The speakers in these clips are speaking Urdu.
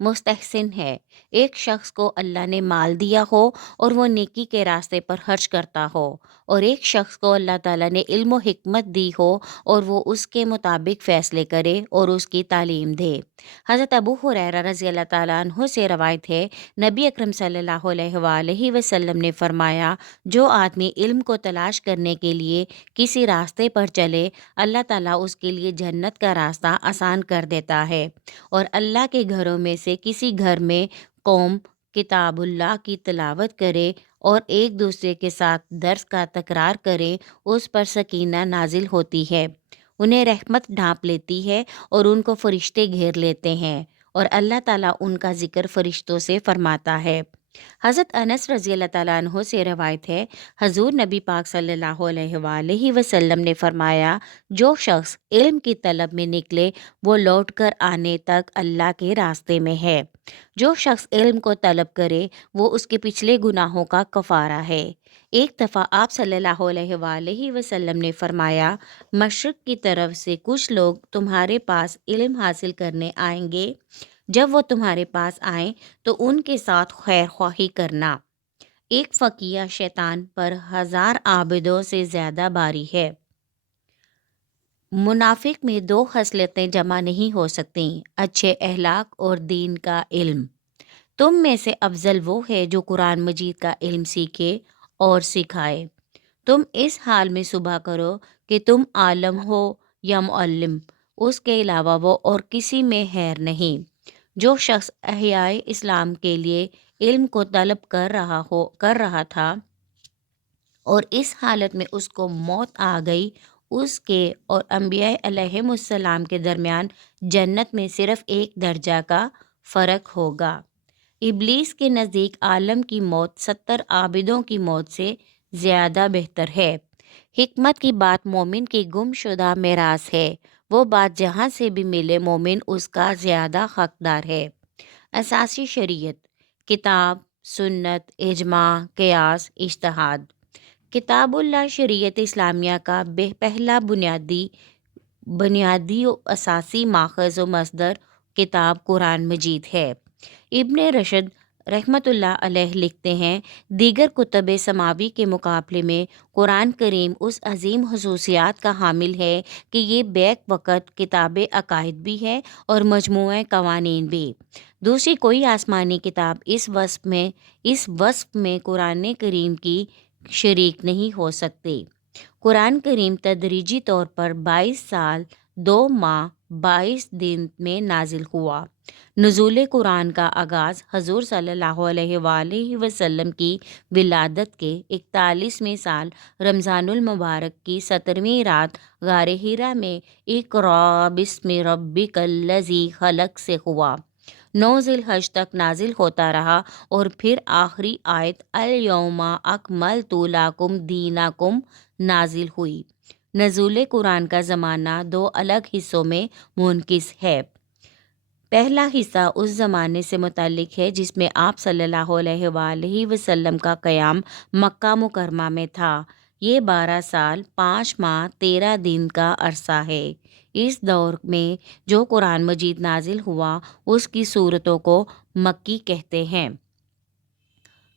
مستحسن ہے۔ ایک شخص کو اللہ نے مال دیا ہو اور وہ نیکی کے راستے پر خرچ کرتا ہو، اور ایک شخص کو اللہ تعالیٰ نے علم و حکمت دی ہو اور وہ اس کے مطابق فیصلے کرے اور اس کی تعلیم دے۔ حضرت ابو ہریرہ رضی اللہ تعالیٰ عنہ سے روایت ہے، نبی اکرم صلی اللہ علیہ وآلہ وسلم نے فرمایا، جو آدمی علم کو تلاش کرنے کے لیے کسی راستے پر چلے، اللہ تعالیٰ اس کے لیے جنت کا راستہ آسان کر دیتا ہے، اور اللہ کے گھروں میں سے کسی گھر میں قوم کتاب اللہ کی تلاوت کرے اور ایک دوسرے کے ساتھ درس کا تکرار کرے، اس پر سکینہ نازل ہوتی ہے، انہیں رحمت ڈھانپ لیتی ہے اور ان کو فرشتے گھیر لیتے ہیں، اور اللہ تعالیٰ ان کا ذکر فرشتوں سے فرماتا ہے۔ حضرت انس رضی اللہ تعالیٰ عنہ سے روایت ہے، حضور نبی پاک صلی اللہ علیہ وآلہ وسلم نے فرمایا، جو شخص علم کی طلب میں نکلے وہ لوٹ کر آنے تک اللہ کے راستے میں ہے۔ جو شخص علم کو طلب کرے وہ اس کے پچھلے گناہوں کا کفارہ ہے۔ ایک دفعہ آپ صلی اللہ علیہ وآلہ وسلم نے فرمایا، مشرق کی طرف سے کچھ لوگ تمہارے پاس علم حاصل کرنے آئیں گے، جب وہ تمہارے پاس آئیں تو ان کے ساتھ خیر خواہی کرنا۔ ایک فقیہ شیطان پر 1000 عابدوں سے زیادہ باری ہے۔ منافق میں 2 خصلتیں جمع نہیں ہو سکتیں، اچھے اخلاق اور دین کا علم۔ تم میں سے افضل وہ ہے جو قرآن مجید کا علم سیکھے اور سکھائے۔ تم اس حال میں صبح کرو کہ تم عالم ہو یا معلم، اس کے علاوہ وہ اور کسی میں خیر نہیں۔ جو شخص احیاء اسلام کے لیے علم کو طلب کر رہا تھا اور اس حالت میں اس کو موت آ گئی، اس کے اور انبیاء علیہم السلام کے درمیان جنت میں صرف ایک درجہ کا فرق ہوگا۔ ابلیس کے نزدیک عالم کی موت 70 عابدوں کی موت سے زیادہ بہتر ہے۔ حکمت کی بات مومن کی گم شدہ میراث ہے، وہ بات جہاں سے بھی ملے مومن اس کا زیادہ حقدار ہے۔ اساسی شریعت، کتاب، سنت، اجماع، قیاس، اجتہاد۔ کتاب اللہ شریعت اسلامیہ کا پہلا بنیادی و اساسی ماخذ و مصدر کتاب قرآن مجید ہے۔ ابن رشد رحمۃ اللہ علیہ لکھتے ہیں، دیگر کتب سماوی کے مقابلے میں قرآن کریم اس عظیم خصوصیات کا حامل ہے کہ یہ بیک وقت کتاب عقائد بھی ہے اور مجموعہ قوانین بھی۔ دوسری کوئی آسمانی کتاب اس وصف میں قرآن کریم کی شریک نہیں ہو سکتی۔ قرآن کریم تدریجی طور پر 22 سال 2 ماہ 22 دن میں نازل ہوا۔ نزول قرآن کا آغاز حضور صلی اللہ علیہ وآلہ وسلم کی ولادت کے 41ویں سال رمضان المبارک کی 17ویں رات غار حرا میں اقرأ بسم ربک الذی خلق سے ہوا۔ 9 ذی الحج تک نازل ہوتا رہا اور پھر آخری آیت الیوم اکملت لکم دینکم نازل ہوئی۔ نزول قرآن کا زمانہ 2 الگ حصوں میں منعکس ہے۔ پہلا حصہ اس زمانے سے متعلق ہے جس میں آپ صلی اللہ علیہ وآلہ وسلم کا قیام مکہ مکرمہ میں تھا۔ یہ 12 سال 5 ماہ 13 دن کا عرصہ ہے۔ اس دور میں جو قرآن مجید نازل ہوا اس کی صورتوں کو مکی کہتے ہیں۔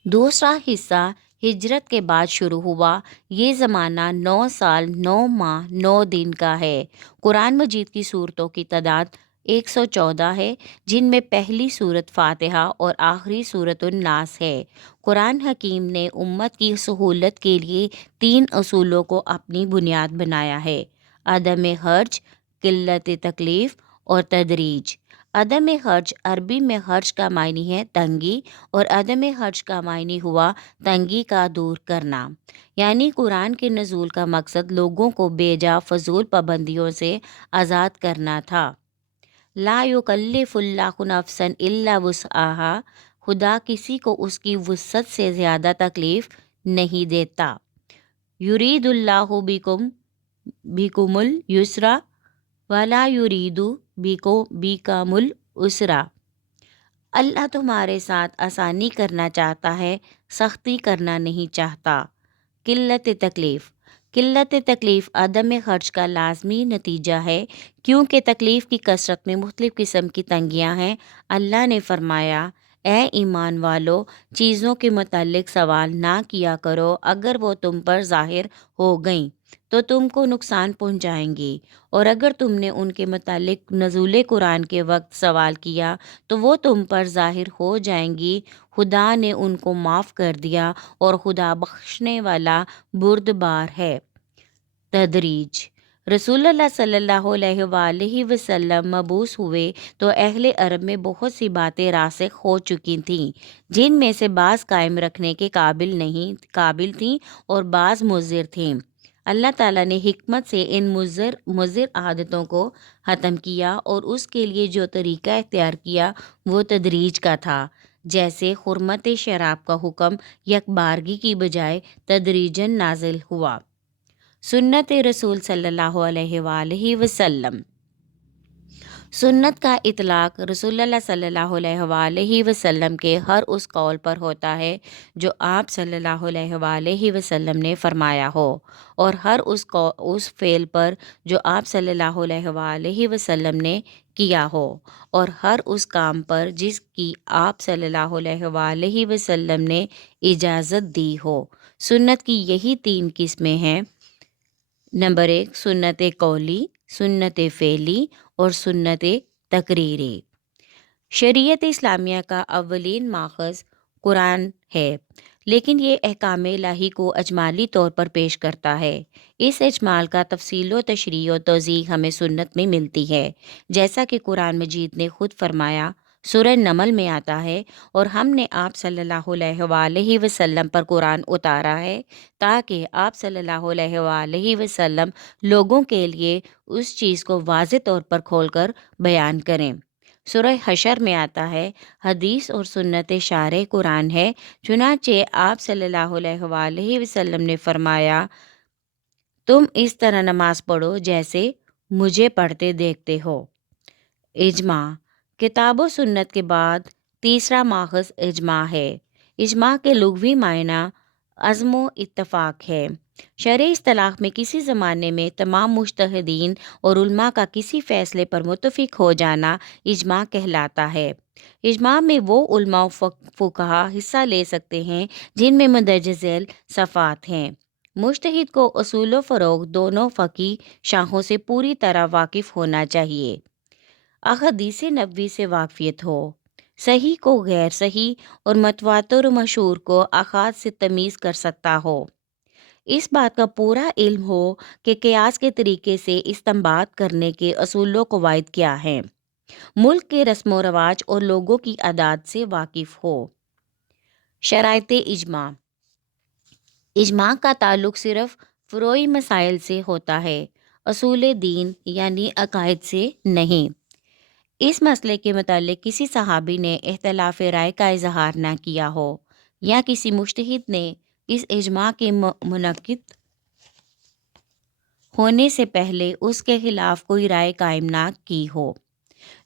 دوسرا حصہ ہجرت کے بعد شروع ہوا۔ یہ زمانہ 9 سال 9 ماہ 9 دن کا ہے۔ قرآن مجید کی صورتوں کی تعداد 114 ہے، جن میں پہلی سورت فاتحہ اور آخری سورت الناس ہے۔ قرآن حکیم نے امت کی سہولت کے لیے 3 اصولوں کو اپنی بنیاد بنایا ہے: عدم حرج، قلت تکلیف اور تدریج۔ عدم حرج عربی میں حرج کا معنی ہے تنگی، اور عدم حرج کا معنی ہوا تنگی کا دور کرنا، یعنی قرآن کے نزول کا مقصد لوگوں کو بے جا فضول پابندیوں سے آزاد کرنا تھا۔ لا یکلف اللہ نفسا الا وسعہا، خدا کسی کو اس کی وسعت سے زیادہ تکلیف نہیں دیتا۔ یرید اللہ بکم الیسر ولا یرید بکم العسر، اللہ تمہارے ساتھ آسانی کرنا چاہتا ہے، سختی کرنا نہیں چاہتا۔ قلت تکلیف، قلت تکلیف عدم خرچ کا لازمی نتیجہ ہے، کیونکہ تکلیف کی کثرت میں مختلف قسم کی تنگیاں ہیں۔ اللہ نے فرمایا، اے ایمان والو، چیزوں کے متعلق سوال نہ کیا کرو، اگر وہ تم پر ظاہر ہو گئیں تو تم کو نقصان پہنچائیں گی، اور اگر تم نے ان کے متعلق نزول قرآن کے وقت سوال کیا تو وہ تم پر ظاہر ہو جائیں گی۔ خدا نے ان کو معاف کر دیا، اور خدا بخشنے والا بردبار ہے۔ تدریج: رسول اللہ صلی اللہ علیہ وآلہ وسلم مبعوث ہوئے تو اہل عرب میں بہت سی باتیں راسخ ہو چکی تھیں، جن میں سے بعض قائم رکھنے کے قابل تھیں اور بعض مضر تھیں۔ اللہ تعالیٰ نے حکمت سے ان مضر عادتوں کو ختم کیا، اور اس کے لیے جو طریقہ اختیار کیا وہ تدریج کا تھا۔ جیسے حرمت شراب کا حکم یکبارگی کی بجائے تدریجاً نازل ہوا۔ سنت رسول صلی اللہ علیہ وآلہ وسلم۔ سنت کا اطلاق رسول اللہ صلی اللہ علیہ وآلہ وسلم کے ہر اس قول پر ہوتا ہے جو آپ صلی اللہ علیہ وآلہ وسلم نے فرمایا ہو، اور ہر اس فعل پر جو آپ صلی اللہ علیہ وآلہ وسلم نے کیا ہو، اور ہر اس کام پر جس کی آپ صلی اللہ علیہ وآلہ وسلم نے اجازت دی ہو۔ سنت کی یہی 3 قسمیں ہیں: نمبر 1، سنت قولی، سنت فعلی اور سنت تقریری۔ شریعت اسلامیہ کا اولین ماخذ قرآن ہے، لیکن یہ احکام الہی کو اجمالی طور پر پیش کرتا ہے۔ اس اجمال کا تفصیل و تشریح و توضیح ہمیں سنت میں ملتی ہے، جیسا کہ قرآن مجید نے خود فرمایا۔ سورہ نمل میں آتا ہے، اور ہم نے آپ صلی اللہ علیہ وآلہ وسلم پر قرآن اتارا ہے تاکہ آپ صلی اللہ علیہ وآلہ وسلم لوگوں کے لیے اس چیز کو واضح طور پر کھول کر بیان کریں۔ سورہ حشر میں آتا ہے، حدیث اور سنت شارح قرآن ہے، چنانچہ آپ صلی اللہ علیہ وآلہ وسلم نے فرمایا، تم اس طرح نماز پڑھو جیسے مجھے پڑھتے دیکھتے ہو۔ اجماع: کتاب و سنت کے بعد تیسرا ماخذ اجماع ہے۔ اجماع کے لغوی معنی عزم و اتفاق ہے۔ شرعی اصطلاح میں کسی زمانے میں تمام مجتہدین اور علماء کا کسی فیصلے پر متفق ہو جانا اجماع کہلاتا ہے۔ اجماع میں وہ علماء و فقہا حصہ لے سکتے ہیں جن میں مندرجہ ذیل صفات ہیں۔ مجتہد کو اصول و فروع دونوں فقہی شاخوں سے پوری طرح واقف ہونا چاہیے۔ احادیث نبوی سے واقفیت ہو، صحیح کو غیر صحیح اور متواتر و مشہور کو آحاد سے تمیز کر سکتا ہو۔ اس بات کا پورا علم ہو کہ قیاس کے طریقے سے استنباط کرنے کے اصول و قواعد کیا ہیں۔ ملک کے رسم و رواج اور لوگوں کی عادات سے واقف ہو۔ شرائط اجماع: اجماع کا تعلق صرف فروعی مسائل سے ہوتا ہے، اصول دین یعنی عقائد سے نہیں۔ اس مسئلے کے متعلق کسی صحابی نے اختلاف رائے کا اظہار نہ کیا ہو، یا کسی مجتہد نے اس اجماع کے منعقد ہونے سے پہلے اس کے خلاف کوئی رائے قائم نہ کی ہو۔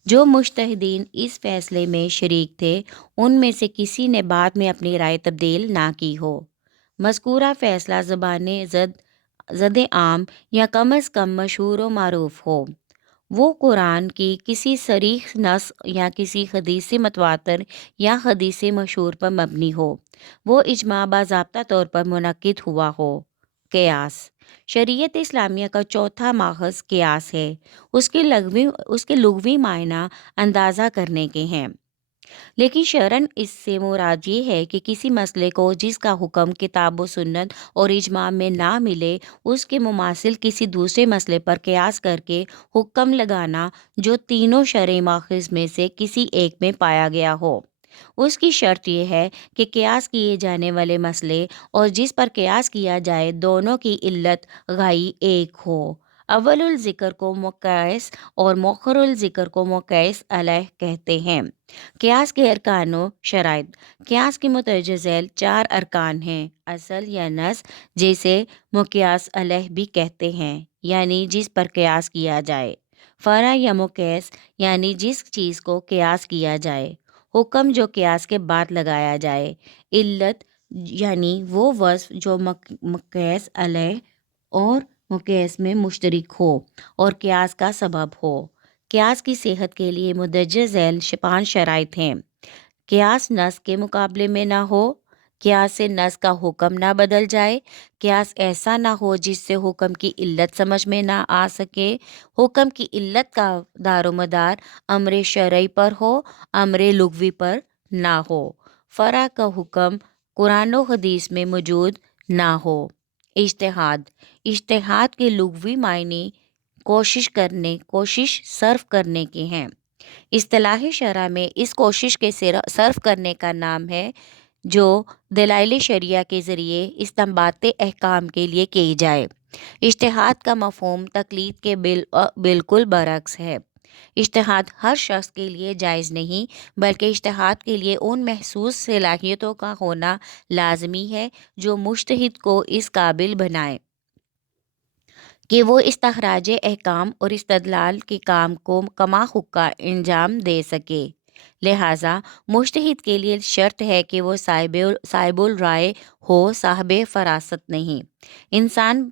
جو مجتہدین اس فیصلے میں شریک تھے ان میں سے کسی نے بعد میں اپنی رائے تبدیل نہ کی ہو۔ مذکورہ فیصلہ زبان زد عام یا کم از کم مشہور و معروف ہو، وہ قرآن کی کسی صریح نص یا کسی حدیث متواتر یا حدیث مشہور پر مبنی ہو، وہ اجماع باضابطہ طور پر منعقد ہوا ہو۔ قیاس: شریعت اسلامیہ کا چوتھا ماخذ قیاس ہے۔ اس کے لغوی معنی اندازہ کرنے کے ہیں، لیکن شرعاً اس سے مراد یہ ہے کہ کسی مسئلے کو جس کا حکم کتاب و سنت اور اجماع میں نہ ملے، اس کے مماثل کسی دوسرے مسئلے پر قیاس کر کے حکم لگانا جو تینوں شرعی ماخذ میں سے کسی ایک میں پایا گیا ہو۔ اس کی شرط یہ ہے کہ قیاس کیے جانے والے مسئلے اور جس پر قیاس کیا جائے دونوں کی علت غائی ایک ہو۔ اول الذکر کو مقیاس اور مؤخر الذکر کو مقیاس علیہ کہتے ہیں۔ قیاس کے ارکان و شرائط: قیاس کے مترجہ ذیل 4 ارکان ہیں: اصل یا نص، جسے مقیاس علیہ بھی کہتے ہیں، یعنی جس پر قیاس کیا جائے، فرع یا مقیاس، یعنی جس چیز کو قیاس کیا جائے، حکم جو قیاس کے بعد لگایا جائے، علت یعنی وہ وصف جو مقیاس علیہ اور مقیاس میں مشترک ہو اور قیاس کا سبب ہو۔ قیاس کی صحت کے لیے مندرجہ ذیل 5 شرائط ہیں۔ قیاس نص کے مقابلے میں نہ ہو، قیاس سے نص کا حکم نہ بدل جائے، قیاس ایسا نہ ہو جس سے حکم کی علت سمجھ میں نہ آ سکے، حکم کی علت کا دار و مدار امر شرعی پر ہو، امر لغوی پر نہ ہو، فرع کا حکم قرآن و حدیث میں موجود نہ ہو۔ اجتہاد کے لغوی معنی کوشش صرف کرنے کے ہیں۔ اصطلاح شرع میں اس کوشش کے صرف کرنے کا نام ہے جو دلائل شرعیہ کے ذریعے استنباط احکام کے لیے کی جائے۔ اجتہاد کا مفہوم تقلید کے بالکل برعکس ہے۔ اجتہاد ہر شخص کے لیے جائز نہیں، بلکہ اجتہاد کے لیے ان محسوس صلاحیتوں کا ہونا لازمی ہے جو مجتہد کو اس قابل بنائے کہ وہ استخراج احکام اور استدلال کے کام کو کما حقہ انجام دے سکے۔ لہٰذا مجتہد کے لیے شرط ہے کہ وہ صاحب الرائے ہو، صاحب فراست نہیں۔ انسان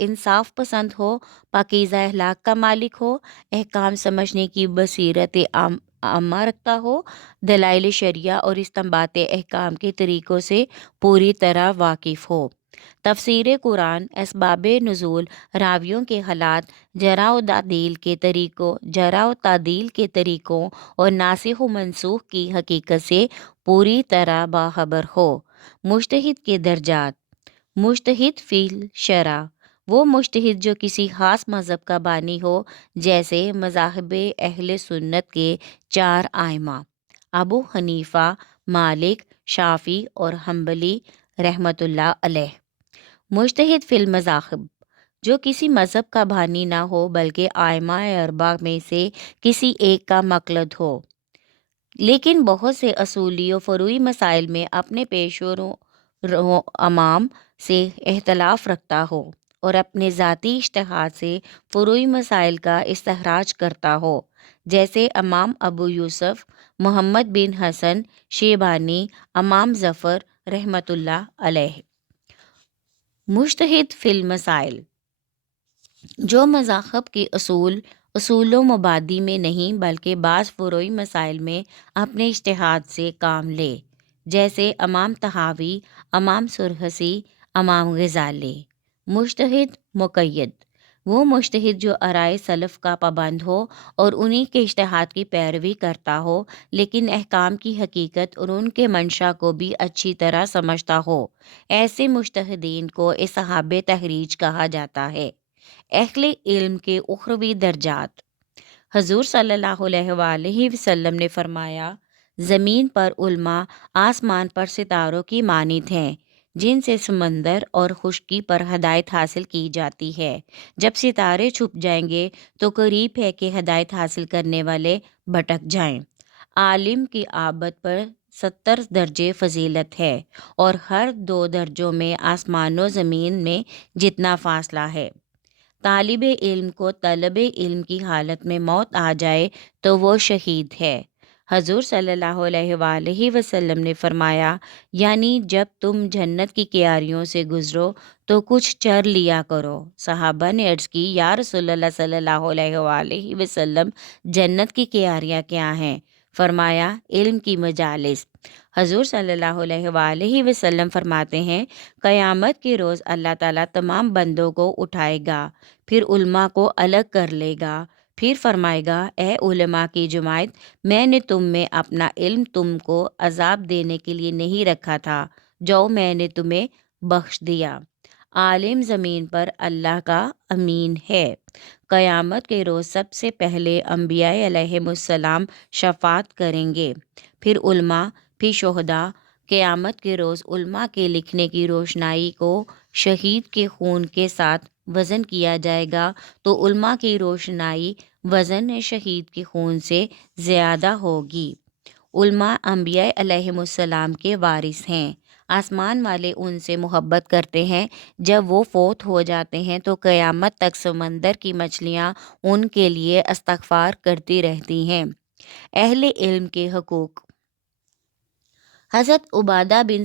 انصاف پسند ہو، پاکیزہ اخلاق کا مالک ہو، احکام سمجھنے کی بصیرت عامہ رکھتا ہو، دلائل شرعیہ اور استنباط احکام کے طریقوں سے پوری طرح واقف ہو۔ تفسیر قرآن، اسباب نزول، راویوں کے حالات، جرح و تعدیل کے طریقوں اور ناسخ و منسوخ کی حقیقت سے پوری طرح باخبر ہو۔ مجتہد کے درجات۔ مجتہد فی الشرع، وہ مجتہد جو کسی خاص مذہب کا بانی ہو، جیسے مذاہب اہل سنت کے 4 ائمہ ابو حنیفہ، مالک، شافعی اور حنبلی رحمۃ اللہ علیہ۔ مجتہد فی المذاہب، جو کسی مذہب کا بانی نہ ہو بلکہ ائمہ اربعہ میں سے کسی ایک کا مقلد ہو، لیکن بہت سے اصولی و فروعی مسائل میں اپنے پیشو رو امام سے اختلاف رکھتا ہو اور اپنے ذاتی اجتہاد سے فروعی مسائل کا استخراج کرتا ہو، جیسے امام ابو یوسف محمد بن حسن شیبانی، امام ظفر رحمۃ اللہ علیہ۔ مجتہد فی المسائل، جو مذاہب کے اصول و مبادی میں نہیں بلکہ بعض فروعی مسائل میں اپنے اجتہاد سے کام لے، جیسے امام طحاوی، امام سرخسی، امام غزالی۔ مجتہد مقید، وہ مجتہد جو آرائے سلف کا پابند ہو اور انہی کے اجتہاد کی پیروی کرتا ہو، لیکن احکام کی حقیقت اور ان کے منشا کو بھی اچھی طرح سمجھتا ہو۔ ایسے مجتہدین کو اصحاب تحریج کہا جاتا ہے۔ اہل علم کے اخروی درجات۔ حضور صلی اللہ علیہ وآلہ وسلم نے فرمایا، زمین پر علماء آسمان پر ستاروں کی مانند ہیں، جن سے سمندر اور خشکی پر ہدایت حاصل کی جاتی ہے۔ جب ستارے چھپ جائیں گے تو قریب ہے کہ ہدایت حاصل کرنے والے بھٹک جائیں۔ عالم کی عابد پر 70 درجے فضیلت ہے اور ہر 2 درجوں میں آسمان و زمین میں جتنا فاصلہ ہے۔ طالب علم کو طلب علم کی حالت میں موت آ جائے تو وہ شہید ہے۔ حضور صلی اللہ علیہ وآلہ وسلم نے فرمایا، یعنی جب تم جنت کی کیاریوں سے گزرو تو کچھ چر لیا کرو۔ صحابہ نے عرض کی، یا رسول اللہ صلی اللہ علیہ وآلہ وسلم، جنت کی کیاریاں کیا ہیں؟ فرمایا، علم کی مجالس۔ حضور صلی اللہ علیہ وآلہ وسلم فرماتے ہیں، قیامت کے روز اللہ تعالیٰ تمام بندوں کو اٹھائے گا، پھر علماء کو الگ کر لے گا، پھر فرمائے گا، اے علماء کی جماعت، میں نے تم میں اپنا علم تم کو عذاب دینے کے لیے نہیں رکھا تھا، جو میں نے تمہیں بخش دیا۔ عالم زمین پر اللہ کا امین ہے۔ قیامت کے روز سب سے پہلے انبیاء علیہم السلام شفاعت کریں گے، پھر علماء، پھر شہداء۔ قیامت کے روز علماء کے لکھنے کی روشنائی کو شہید کے خون کے ساتھ وزن کیا جائے گا تو علماء کی روشنائی وزن شہید کے خون سے زیادہ ہوگی۔ علماء انبیاء علیہم السلام کے وارث ہیں۔ آسمان والے ان سے محبت کرتے ہیں۔ جب وہ فوت ہو جاتے ہیں تو قیامت تک سمندر کی مچھلیاں ان کے لیے استغفار کرتی رہتی ہیں۔ اہل علم کے حقوق۔ حضرت عبادہ بن